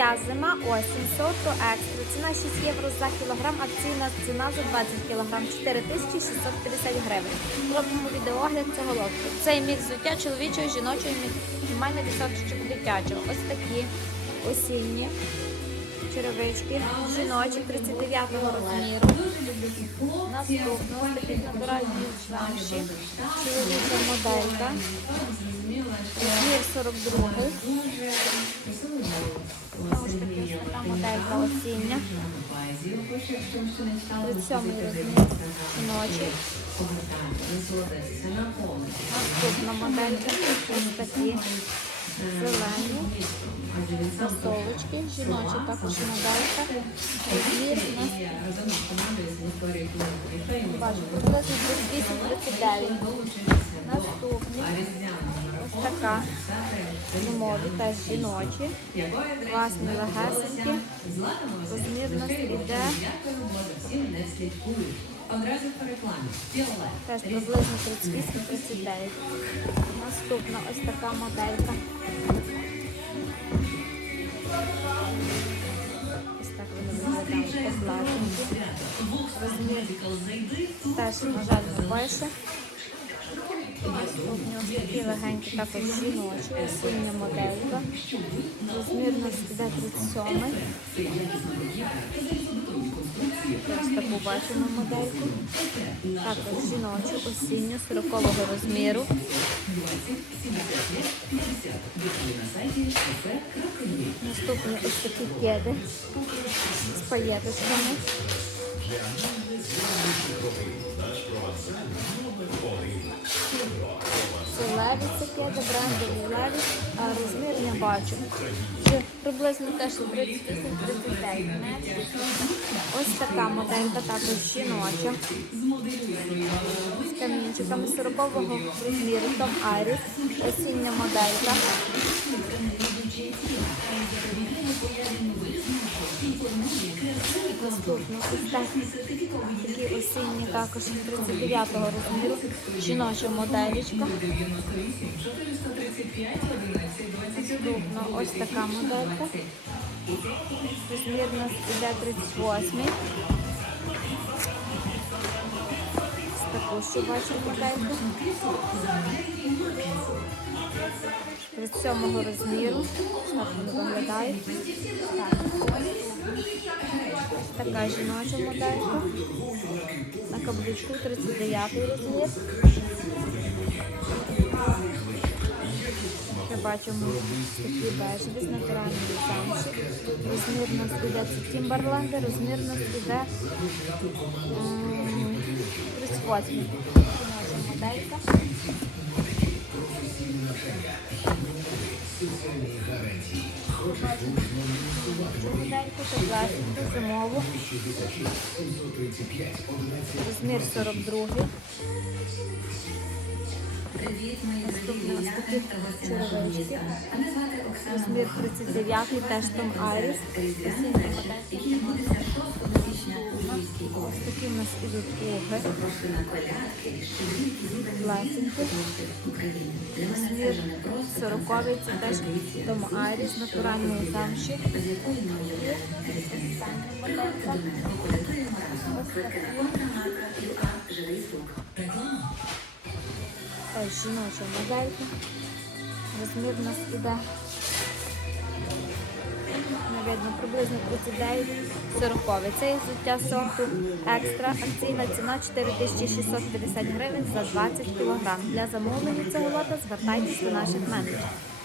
Взуття зима осінь, сорто екстра. Ціна 6 євро за кілограм, акційна ціна за 20 кілограм 4650 гривень. Робимо відеогляд цього лоту. Цей мікс взуття чоловічого, жіночого, мінімальний відсоточок дитячого. Ось такі осінні черевички, жіночі 39 розміру. Наступно ось такі натуральні замші, чоловіча моделька. Розмір 42. Знову ж таки, ось така моделька осіння. 37 розмір. Наступна моделька. Ось такі зелені. Засовочки. Жіночі також моделька. Розмір у нас приблизно 38-39. Наступний. Ось така. Зимові теж жіночі. Класні легесенькі. Розмір нас іде теж приблизно 38-39. Наступна ось така моделька. Ось так вони виглядають. Розмір теж, на жаль, побольше. Наступні ось такі легенькі також жіночі, осіння моделька. Розмір у нас іде 37. Ось таку бачимо модельку. Також жіночу, осінню, 40 розміру. Наступні ось такі кеди з паєточками. Це леві це кеди, брендові леві, а розмір не бачу. Це приблизно теж 38-39 метрів. Ось така моделька також жіноча. З камінчиками 40-го розміру, там Айріс, осіння моделька. Наступно ось так, такі осінні також 39-го розміру, жіноча моделічка. Наступно ось така моделька. Розмір у нас іде 38 Ось бачу модельку. 37 розміру. Так вони виглядають. Так. Така жіноча моделька. На каблучку 39 розмір. Ще бачимо такі бежеві з натуральної замші. Розмір у нас іде це Тімберленди, розмір у нас іде 38. Жіноча моделька. Та зимову. Розмір 42. Наступне ось такі черевички. Розмір 39, теж там. Осіння моделька. Ось такі в нас ідуть. Лесенькі. Розмір 40, це теж Том Айріс, натуральної замші. Ось жіноча моделька. Розмір у нас іде. Видно, приблизно 39 40 Це взуття сорту екстра. Акційна ціна 4650 гривень за 20 кг. Для замовлення цього лота звертайтесь до наших менеджерів.